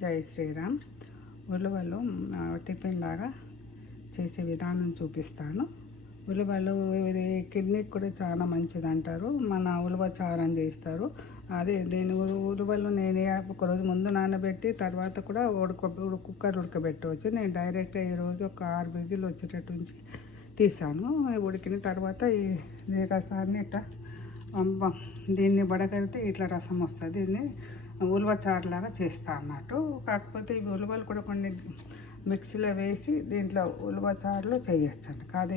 జై శ్రీరామ్. ఉలువలు టిఫిన్ లాగా చేసే విధానం చూపిస్తాను. ఉలువలు ఇది కిడ్నీకి కూడా చాలా మంచిది అంటారు. మన ఉలువ చారం చేస్తారు. అదే దీని ఉలువలు నేను ఒకరోజు ముందు నానబెట్టి తర్వాత కూడా కుక్కర్ ఉడకబెట్టవచ్చు. నేను డైరెక్ట్గా ఈరోజు ఒక 6 విజిల్ వచ్చేటట్టు ఉంచి తీసాను. ఉడికిన తర్వాత ఈ రసాన్ని ఇట్లా దీన్ని బడగడితే ఇట్లా రసం వస్తుంది. దీన్ని ఉలువ చారులాగా చేస్తా అన్నట్టు. కాకపోతే ఈ ఉలువలు కూడా కొన్ని మిక్సీలో వేసి దీంట్లో ఉలువ చారులో చేయొచ్చండి. కాదు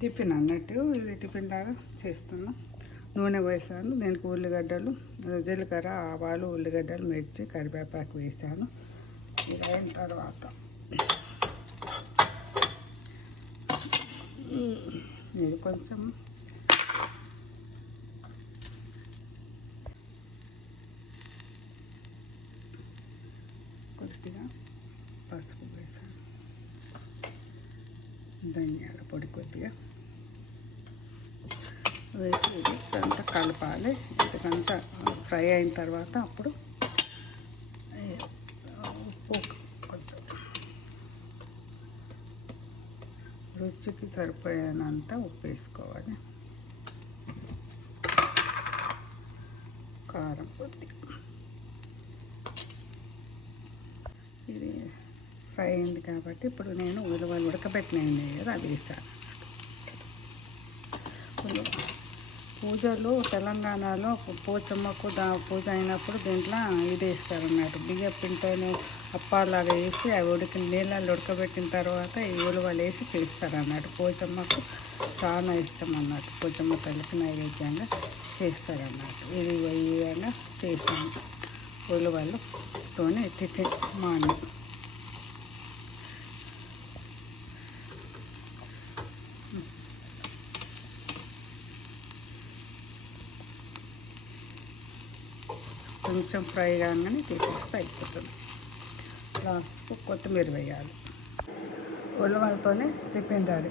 టిఫిన్ అన్నట్టు, ఇది టిఫిన్ లాగా చేస్తున్నాం. నూనె వేసాను. దీనికి ఉల్లిగడ్డలు, జీలకర్ర, ఆవాలు, ఉల్లిగడ్డలు, మిర్చి, కరివేపాకు వేసాను. ఇది అయిన తర్వాత ఇది కొంచెం కొద్దిగా పసుపు వేసాను, ధనియాల పొడి కొద్దిగా వేసి ఇదంతా కలపాలి. ఇదంతా ఫ్రై అయిన తర్వాత అప్పుడు ఉప్పు కొంచెం రుచికి సరిపోయేంత ఉప్పు వేసుకోవాలి. కారం కొద్దిగా. ఇది ఫ్రై అయింది కాబట్టి ఇప్పుడు నేను ఉలువలు ఉడకబెట్టినవి కదా అది వేస్తాను. పూజలు తెలంగాణలో పోచమ్మకు పూజ అయినప్పుడు దీంట్లో ఇది వేస్తారు అన్నట్టు. బియ్యం పిండితోనే అప్పాలాగా వేసి అవి ఉడికిన నీళ్ళల్లో ఉడకబెట్టిన తర్వాత ఈ ఉలువలు వేసి చేస్తారు అన్నట్టు. పోచమ్మకు చాలా ఇష్టం అన్నట్టు. పోచమ్మ తల్లికి నైవేద్యంగా చేస్తారు అన్నట్టు. ఇది విధంగా చేసాను ఉలువలతోనే టిఫిన్ మార్నింగ్. కొంచెం ఫ్రై కాగానే తీసేస్తే అయిపోతుంది. లాస్ట్ కొత్తిమీర వేయాలి. ఉలవలతోనే టిఫిన్ రెడీ.